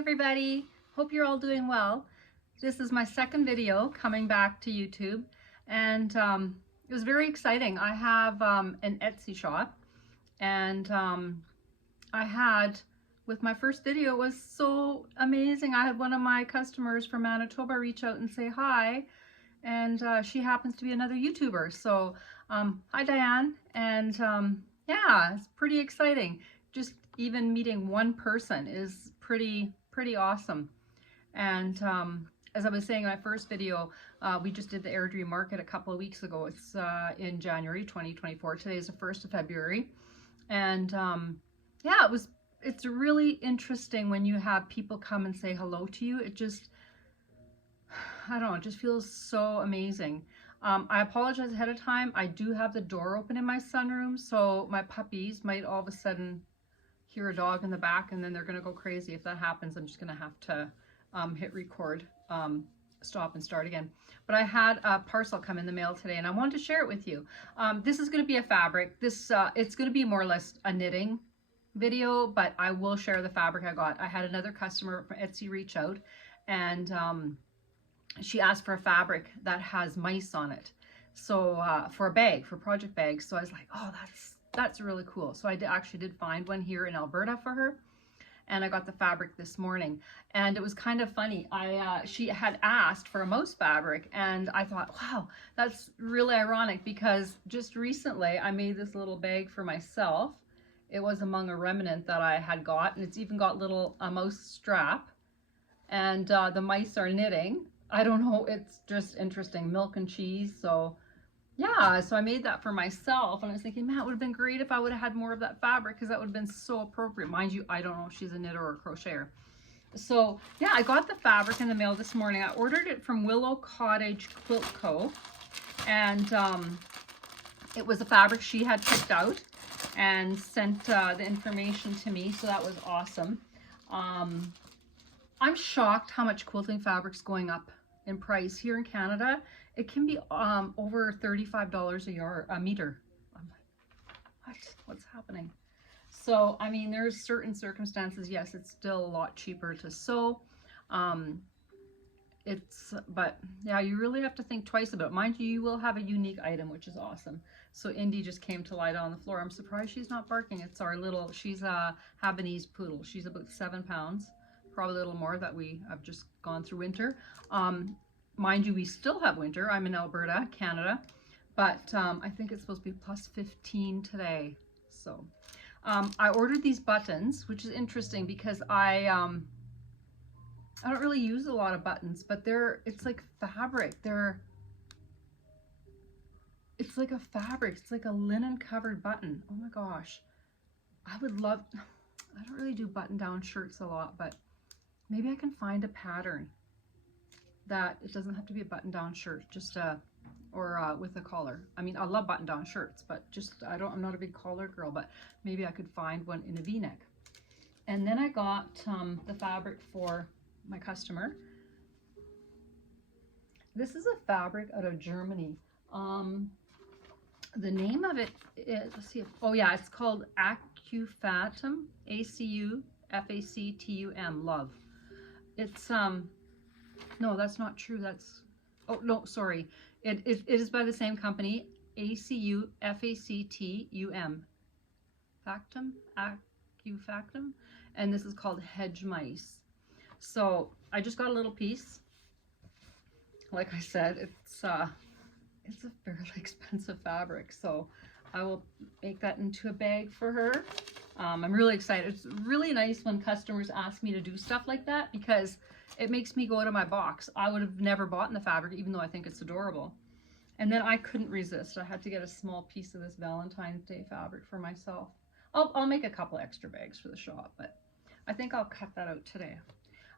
everybody, hope you're all doing well. This is my second video coming back to YouTube, and it was very exciting. I have an Etsy shop, and I had, with my first video, it was so amazing. I had one of my customers from Manitoba reach out and say hi, and she happens to be another YouTuber. So hi Diane, and yeah, it's pretty exciting. Just even meeting one person is pretty awesome. And as I was saying in my first video, we just did the Airdrie market a couple of weeks ago. It's in January 2024. Today is the 1st of February. And yeah, it's really interesting when you have people come and say hello to you. It just, I don't know, it just feels so amazing. I apologize ahead of time. I do have the door open in my sunroom, so my puppies might all of a sudden hear a dog in the back, and then they're gonna go crazy. If that happens, I'm just gonna have to hit record, stop and start again. But I had a parcel come in the mail today, and I wanted to share it with you. This is gonna be a fabric. This it's gonna be more or less a knitting video, but I will share the fabric I got. I had another customer from Etsy reach out, and she asked for a fabric that has mice on it. So for a bag, for project bags. So I was like, oh, that's really cool. So I actually did find one here in Alberta for her, and I got the fabric this morning. And it was kind of funny. She had asked for a mouse fabric, and I thought, wow, that's really ironic, because just recently I made this little bag for myself. It was among a remnant that I had got, and it's even got a mouse strap, and the mice are knitting. I don't know, it's just interesting. Milk and cheese. So yeah, so I made that for myself, and I was thinking, man, it would have been great if I would have had more of that fabric, because that would have been so appropriate. Mind you, I don't know if she's a knitter or a crocheter. So yeah, I got the fabric in the mail this morning. I ordered it from Willow Cottage Quilt Co. And it was a fabric she had picked out and sent the information to me, so that was awesome. I'm shocked how much quilting fabric's going up in price here in Canada. It can be over $35 a meter. I'm like, what's happening? So I mean, there's certain circumstances, yes, it's still a lot cheaper to sew. But yeah, you really have to think twice about it. Mind you, you will have a unique item, which is awesome. So Indy just came to lie down on the floor. I'm surprised she's not barking. It's our little, she's a Havanese poodle. She's about 7 pounds. Probably a little more, that we have just gone through winter. Mind you, we still have winter. I'm in Alberta, Canada, but I think it's supposed to be plus 15 today. So I ordered these buttons, which is interesting because I don't really use a lot of buttons, but it's like fabric. It's like a fabric. It's like a linen covered button. Oh my gosh. I don't really do button down shirts a lot, but maybe I can find a pattern that it doesn't have to be a button down shirt, just with a collar. I mean, I love button down shirts, but I'm not a big collar girl, but maybe I could find one in a V-neck. And then I got the fabric for my customer. This is a fabric out of Germany. The name of it is, let's see, oh yeah, it's called Acufatum, A-C-U-F-A-C-T-U-M, love. It's, no, that's not true. Oh no, sorry. It is by the same company, A-C-U-F-A-C-T-U-M. Factum, Acufactum, and this is called Hedge Mice. So I just got a little piece. Like I said, it's a fairly expensive fabric, so I will make that into a bag for her. I'm really excited. It's really nice when customers ask me to do stuff like that, because it makes me go out of my box. I would have never bought in the fabric, even though I think it's adorable. And then I couldn't resist. I had to get a small piece of this Valentine's Day fabric for myself. I'll make a couple extra bags for the shop, but I think I'll cut that out today.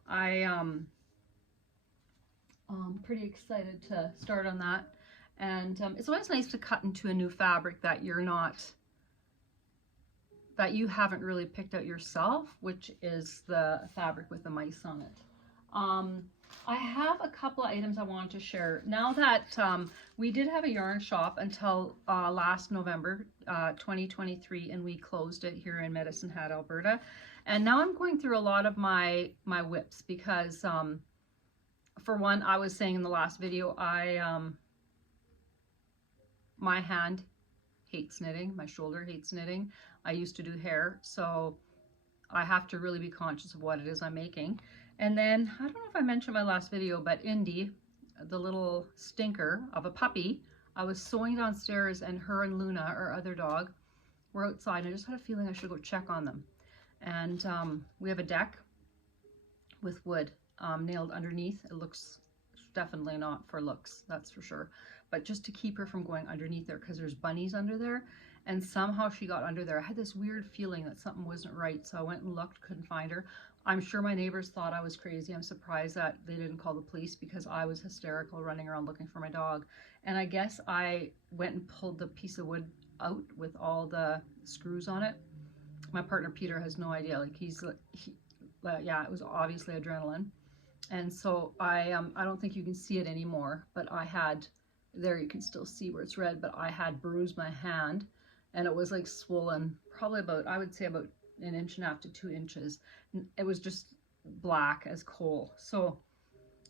I'm pretty excited to start on that. And it's always nice to cut into a new fabric that you haven't really picked out yourself, which is the fabric with the mice on it. I have a couple of items I want to share. Now that we did have a yarn shop until last November 2023, and we closed it here in Medicine Hat, Alberta. And now I'm going through a lot of my whips because for one, I was saying in the last video, my hand hates knitting, my shoulder hates knitting. I used to do hair, so I have to really be conscious of what it is I'm making. And then, I don't know if I mentioned my last video, but Indy, the little stinker of a puppy, I was sewing downstairs and her and Luna, our other dog, were outside, and I just had a feeling I should go check on them. And we have a deck with wood nailed underneath. It looks definitely not for looks, that's for sure, but just to keep her from going underneath there because there's bunnies under there, and somehow she got under there. I had this weird feeling that something wasn't right, so I went and looked, couldn't find her. I'm sure my neighbors thought I was crazy. I'm surprised that they didn't call the police because I was hysterical running around looking for my dog. And I guess I went and pulled the piece of wood out with all the screws on it. My partner Peter has no idea. Like yeah, it was obviously adrenaline. And so I don't think you can see it anymore, but I had, there you can still see where it's red, but I had bruised my hand, and it was like swollen, probably about, I would say about 1.5 to 2 inches. It was just black as coal. So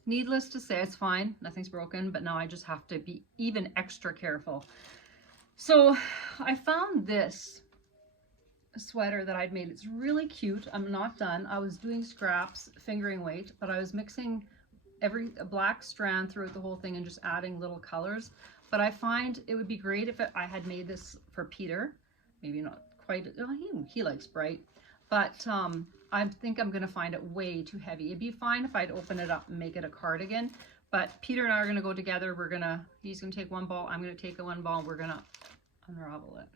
needless to say, it's fine, nothing's broken, but now I just have to be even extra careful. So I found this sweater that I'd made. It's really cute. I'm not done. I was doing scraps, fingering weight, but I was mixing a black strand throughout the whole thing and just adding little colors. But I find it would be great if I had made this for Peter. Maybe not quite, he likes bright, but I think I'm gonna find it way too heavy. It'd be fine if I'd open it up and make it a cardigan, but Peter and I are gonna go together. He's gonna take one ball, I'm gonna take one ball, and we're gonna unravel it.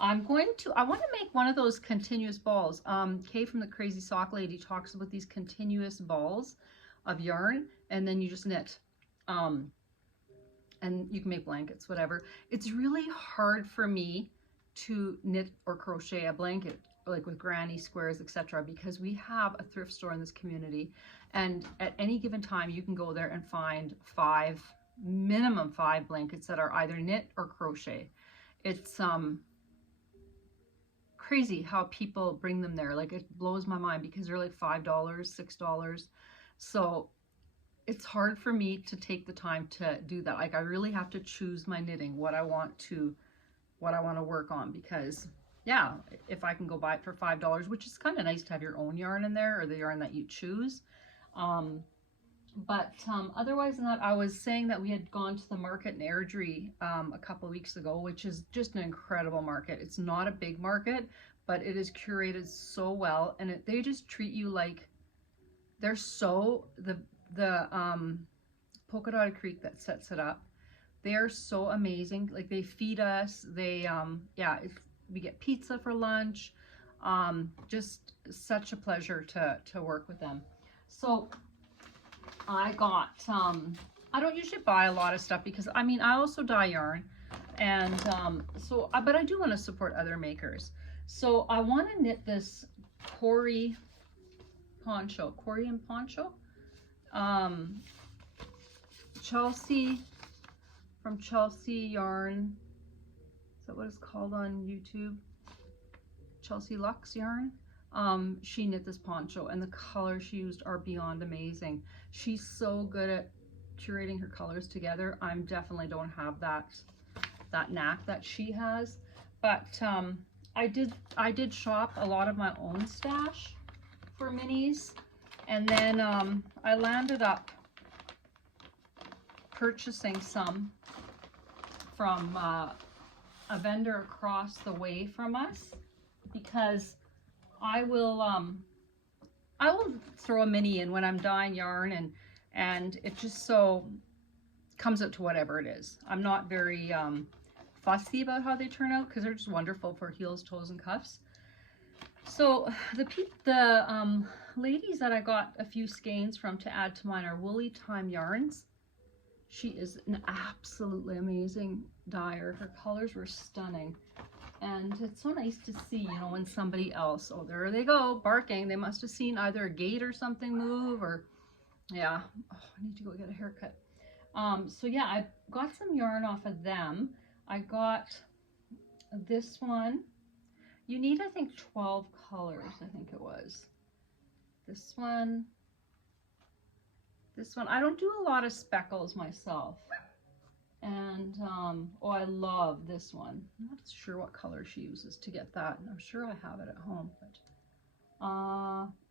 I want to make one of those continuous balls. Kay from the Crazy Sock Lady talks about these continuous balls of yarn, and then you just knit. And you can make blankets, whatever. It's really hard for me to knit or crochet a blanket, like with granny squares, etc., because we have a thrift store in this community, and at any given time you can go there and find minimum 5 blankets that are either knit or crochet. It's crazy how people bring them there. Like, it blows my mind because they're like $5, $6. So it's hard for me to take the time to do that. Like, I really have to choose my knitting, what I want to work on, because yeah, if I can go buy it for $5, which is kind of nice to have your own yarn in there, or the yarn that you choose. But otherwise than that, I was saying that we had gone to the market in Airdrie a couple of weeks ago, which is just an incredible market. It's not a big market, but it is curated so well, and they just treat you like they're so, the Polka Dotted Creek that sets it up, they are so amazing. Like, they feed us, yeah, we get pizza for lunch. Just such a pleasure to work with them. So I got, I don't usually buy a lot of stuff because, I mean, I also dye yarn, and but I do want to support other makers. So I want to knit this Coorie poncho, Coorie and Poncho, Chelse, from Chelse Yarn. Is that what it's called on YouTube? Chelse Lux Yarn. She knit this poncho, and the colors she used are beyond amazing. She's so good at curating her colors together. I definitely don't have that knack that she has, but I did shop a lot of my own stash for minis, and then I landed up purchasing some from a vendor across the way from us, because I will throw a mini in when I'm dyeing yarn, and it just so comes out to whatever it is. I'm not very fussy about how they turn out because they're just wonderful for heels, toes, and cuffs. So the ladies that I got a few skeins from to add to mine are Woolly Time Yarns. She is an absolutely amazing dyer. Her colors were stunning. And it's so nice to see, you know, when somebody else, oh, there they go, barking. They must have seen either a gate or something move, or, yeah. Oh, I need to go get a haircut. So yeah, I got some yarn off of them. I got this one. You need, I think, 12 colors, I think it was. This one. I don't do a lot of speckles myself. And, oh, I love this one. I'm not sure what color she uses to get that. I'm sure I have it at home. But,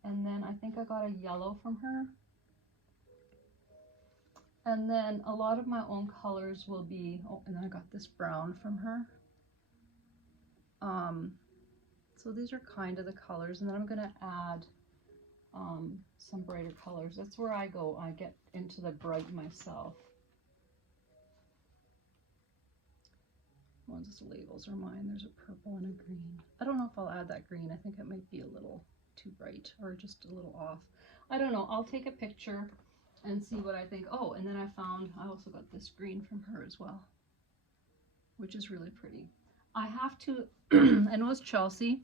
and then I think I got a yellow from her. And then a lot of my own colors will be, oh, and then I got this brown from her. So these are kind of the colors. And then I'm going to add some brighter colors. That's where I go. I get into the bright myself. Well, just the labels are mine. There's a purple and a green. I don't know if I'll add that green. I think it might be a little too bright or just a little off. I don't know. I'll take a picture and see what I think. Oh, and then I also got this green from her as well, which is really pretty. I have to, I know it's Chelsea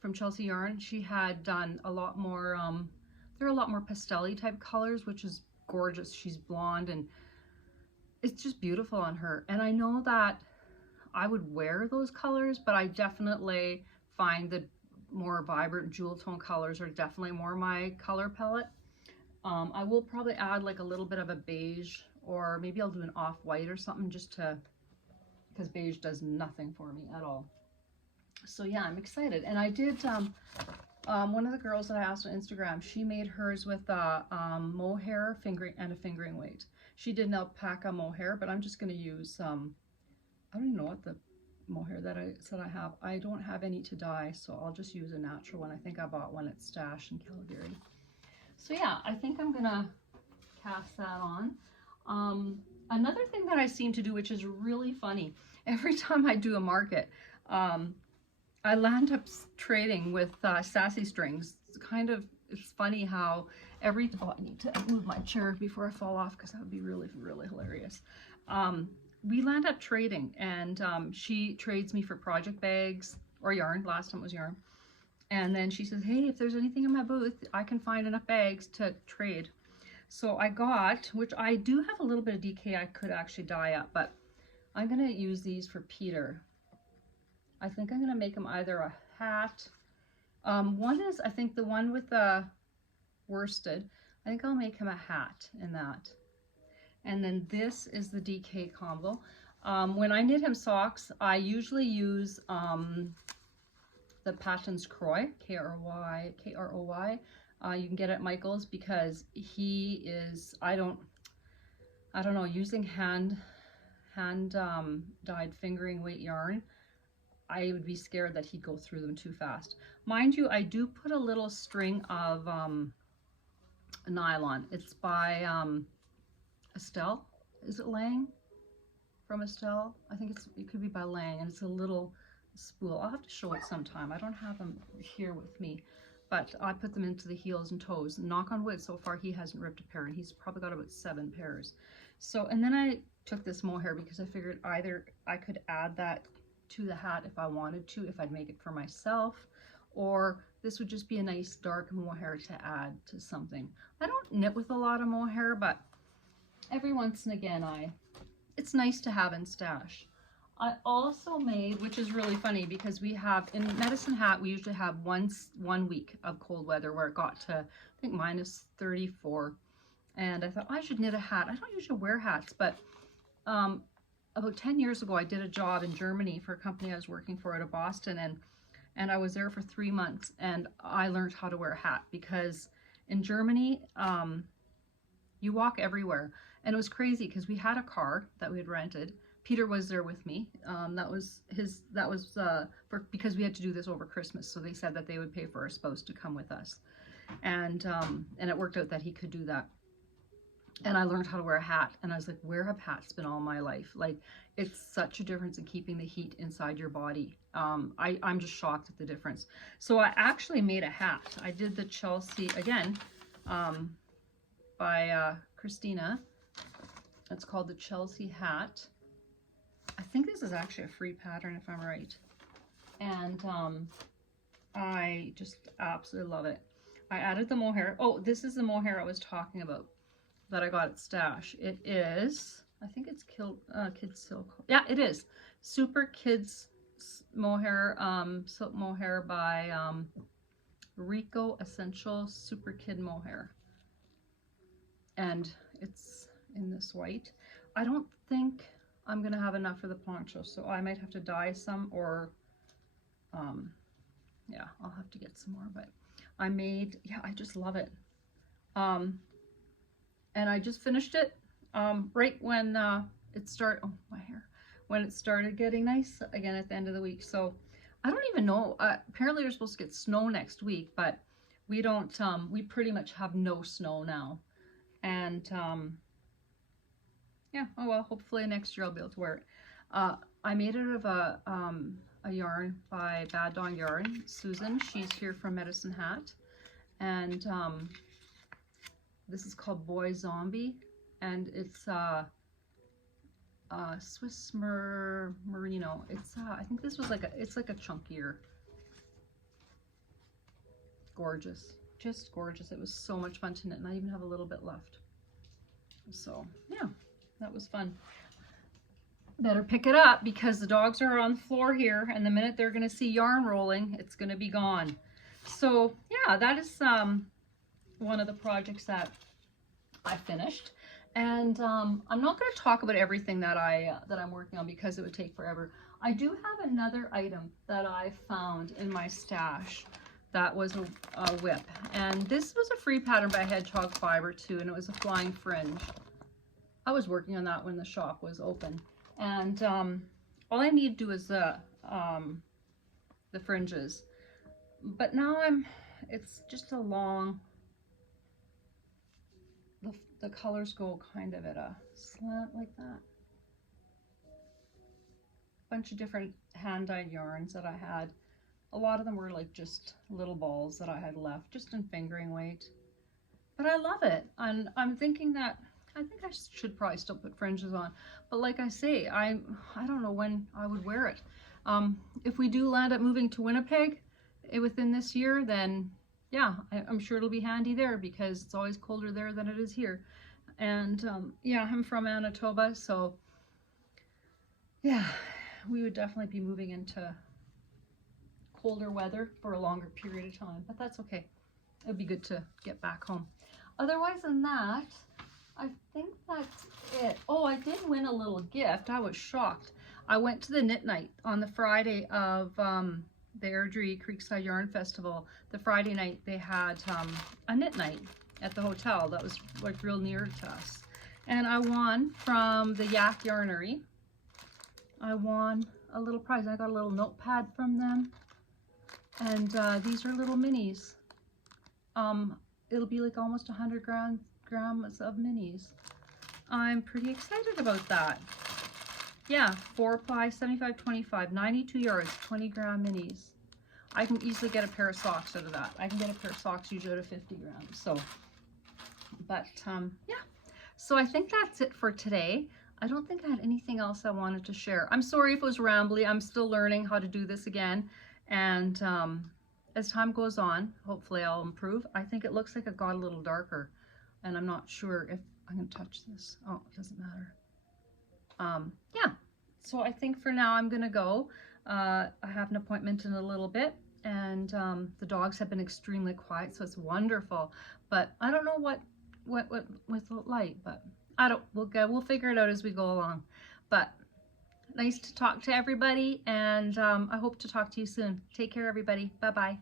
from Chelse Yarns. She had done a lot more, there are a lot more pastel-y type colors, which is gorgeous. She's blonde and it's just beautiful on her. And I know that I would wear those colors, but I definitely find that more vibrant jewel tone colors are definitely more my color palette. I will probably add like a little bit of a beige, or maybe I'll do an off-white or something just to, because beige does nothing for me at all. So yeah, I'm excited. And I did, one of the girls that I asked on Instagram, she made hers with mohair and a fingering weight. She did an alpaca mohair, but I'm just going to use, I don't even know what the mohair that I said I have. I don't have any to dye, so I'll just use a natural one. I think I bought one at Stash in Calgary. So yeah, I think I'm gonna cast that on. Another thing that I seem to do, which is really funny, every time I do a market, I land up trading with Sassy strings. It's funny how oh, I need to move my chair before I fall off because that would be really, really hilarious. We land up trading, and she trades me for project bags or yarn. Last time it was yarn. And then she says, hey, if there's anything in my booth, I can find enough bags to trade. So I got, which I do have a little bit of DK I could actually dye up, but I'm going to use these for Peter. I think I'm going to make him either a hat. One is, I think the one with the worsted, I think I'll make him a hat in that. And then this is the DK combo. When I knit him socks, I usually use the Patton's Croy, K-R-O-Y. You can get it at Michael's because he is, I don't know, using hand dyed fingering weight yarn, I would be scared that he'd go through them too fast. Mind you, I do put a little string of nylon. It's by Estelle. Is it Lang? From Estelle? I think it could be by Lang, and it's a little spool. I'll have to show it sometime. I don't have them here with me, but I put them into the heels and toes. Knock on wood, so far he hasn't ripped a pair, and he's probably got about 7 pairs. So, and then I took this mohair because I figured either I could add that to the hat if I wanted to, if I'd make it for myself, or this would just be a nice dark mohair to add to something. I don't knit with a lot of mohair, but every once and again it's nice to have in stash. I also made, which is really funny because we have, in Medicine Hat, we usually have one week of cold weather where it got to, I think, -34. And I thought, I should knit a hat. I don't usually wear hats, but about 10 years ago, I did a job in Germany for a company I was working for out of Boston, and I was there for 3 months, and I learned how to wear a hat because in Germany, you walk everywhere. And it was crazy because we had a car that we had rented. Peter was there with me. Because we had to do this over Christmas. So they said that they would pay for our spouse to come with us. And it worked out that he could do that. And I learned how to wear a hat. And I was like, where have hats been all my life? Like, it's such a difference in keeping the heat inside your body. I'm just shocked at the difference. So I actually made a hat. I did the Chelsea, again, by Christina. It's called the Chelsea hat. I think this is actually a free pattern if I'm right. And I just absolutely love it. I added the mohair. Oh, this is the mohair I was talking about that I got at Stash. It is, I think it's Kids Silk. Yeah, it is. Super Kids mohair, silk mohair by Rico Essential Super Kid Mohair. And it's in this white. I don't think I'm gonna have enough for the poncho, so I might have to dye some, or yeah, I'll have to get some more. But I made, yeah, I just love it. And I just finished it right when it started, oh my hair, when it started getting nice again at the end of the week. So I don't even know, apparently we're supposed to get snow next week, but we don't, we pretty much have no snow now. And yeah, oh well, hopefully next year I'll be able to wear it. I made it out of a yarn by Bad Dog Yarn. Susan, she's here from Medicine Hat. And this is called Boy Zombie, and it's Swiss Merino. It's I think this was like it's like a chunkier. Gorgeous, just gorgeous. It was so much fun to knit, and I even have a little bit left. So yeah, that was fun. Better pick it up because the dogs are on the floor here, and the minute they're going to see yarn rolling, it's going to be gone. So yeah, that is one of the projects that I finished. And I'm not going to talk about everything that I'm working on because it would take forever. I do have another item that I found in my stash that was a whip, and this was a free pattern by Hedgehog Fiber too, and it was a flying fringe. I was working on that when the shop was open, and all I need to do is the fringes. But now it's just a long, the colors go kind of at a slant like that. Bunch of different hand-dyed yarns that I had. A lot of them were like just little balls that I had left, just in fingering weight. But I love it, and I'm thinking that I think I should probably still put fringes on. But like I say, I don't know when I would wear it. If we do land up moving to Winnipeg within this year, then yeah, I'm sure it'll be handy there because it's always colder there than it is here. And yeah, I'm from Manitoba, so yeah, we would definitely be moving into colder weather for a longer period of time, but that's okay. It'd be good to get back home. Otherwise than that, I think that's it. Oh, I did win a little gift. I was shocked. I went to the knit night on the Friday of the Airdrie Creekside Yarn Festival. The Friday night they had a knit night at the hotel that was like real near to us. And I won from the Yak Yarnery. I won a little prize. I got a little notepad from them. And these are little minis. It'll be like almost 100 grams of minis. I'm pretty excited about that. Yeah, 4 ply, 75-25, 92 yards, 20 gram minis. I can easily get a pair of socks out of that. I can get a pair of socks usually out of 50 grams. So, but yeah. So I think that's it for today. I don't think I had anything else I wanted to share. I'm sorry if it was rambly. I'm still learning how to do this again. And as time goes on, hopefully I'll improve. I think it looks like it got a little darker, and I'm not sure if I'm going to touch this. Oh, it doesn't matter. Yeah, so I think for now I'm going to go. I have an appointment in a little bit, and the dogs have been extremely quiet, so it's wonderful. But I don't know what with the light, but we'll figure it out as we go along. But nice to talk to everybody, and I hope to talk to you soon. Take care, everybody. Bye-bye.